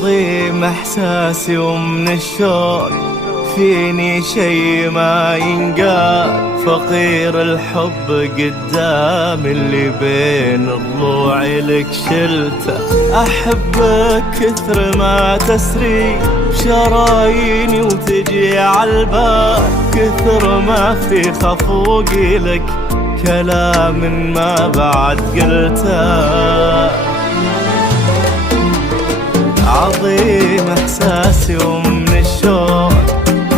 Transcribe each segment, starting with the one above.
عظيم احساسي ومن الشوق فيني شي ما ينقال، فقير الحب قدام اللي بين ضلوعي لك شلته. احبك كثر ما تسري بشراييني وتجي عالبال، كثر ما في خفوقي لك كلام ما بعد قلته. عظيم احساسي ومن الشوق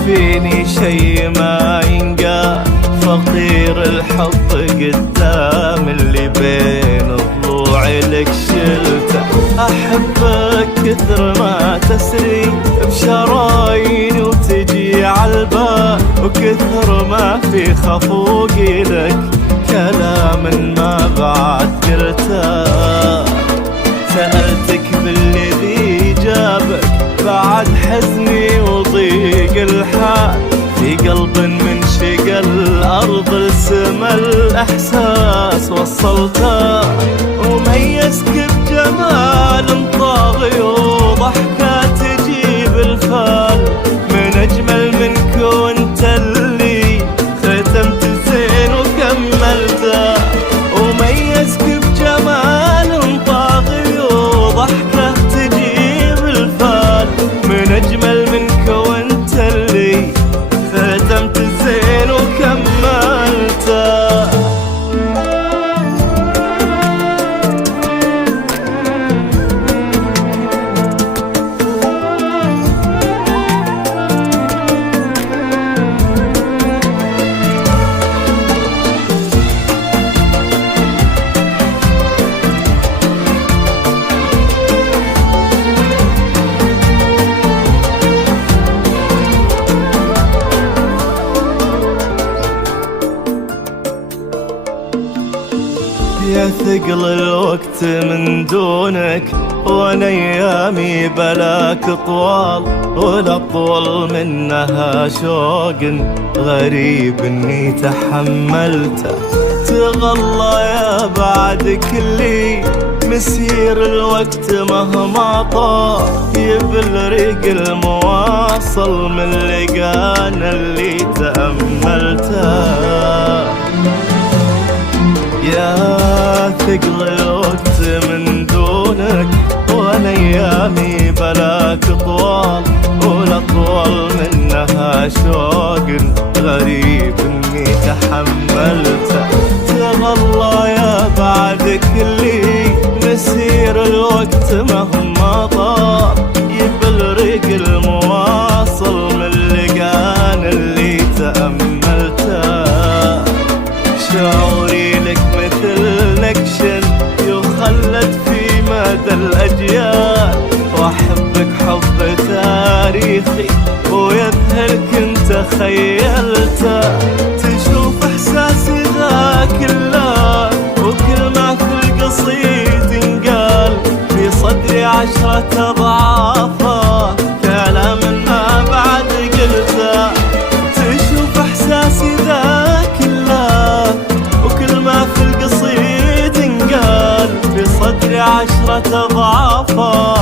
فيني شي ما ينقال، فقير الحب قدام اللي بين ضلوعي لك شلته. احبك كثر ما تسري بشراييني وتجي عالبال، وكثر ما في خفوقي لك كلام ما بعد قلته. سألتك بالذي جابك بعد حزني وضيق الحال، في قلب من شقى الأرض لسما الإحساس وصلته. وميزك بجمال طاغي وضحكة تجيب الفال، من أجمل منك وانت اللي ختمت الزين وكملته. وميزك بجمال طاغي وضحكة تجيب الفال، من أجمل منك وانت اللي ختمت الزين وكملته. يا ثقل الوقت من دونك، وانا ايامي بلاك طوال، والاطول منها شوق غريب اني تحملته. تغلى يا بعد كلي مسير الوقت مهما طال، يبلرق المواصل من لقانا اللي تأملته. يا ثقل الوقت من دونك، وانا ايامي بلاك طوال، والاطول منها شوق غريب اني تحملته. تغلى يا بعد كلي مسير الوقت مهما طال، يبلرق المواصل من لقانا اللي تأملته. شعوري لك مثل نكشن يخلد في مدى الأجيال، وأحبك حب تاريخي ويذهلك انت خيلته. تشوف إحساسي ذاك الله وكل ما في القصيد انقال، في صدري 10 أضعافه كلام ما بعد قلته. تشوف إحساسي ذاك الله وكل ما في القصيد انقال، في صدري 10 أضعافه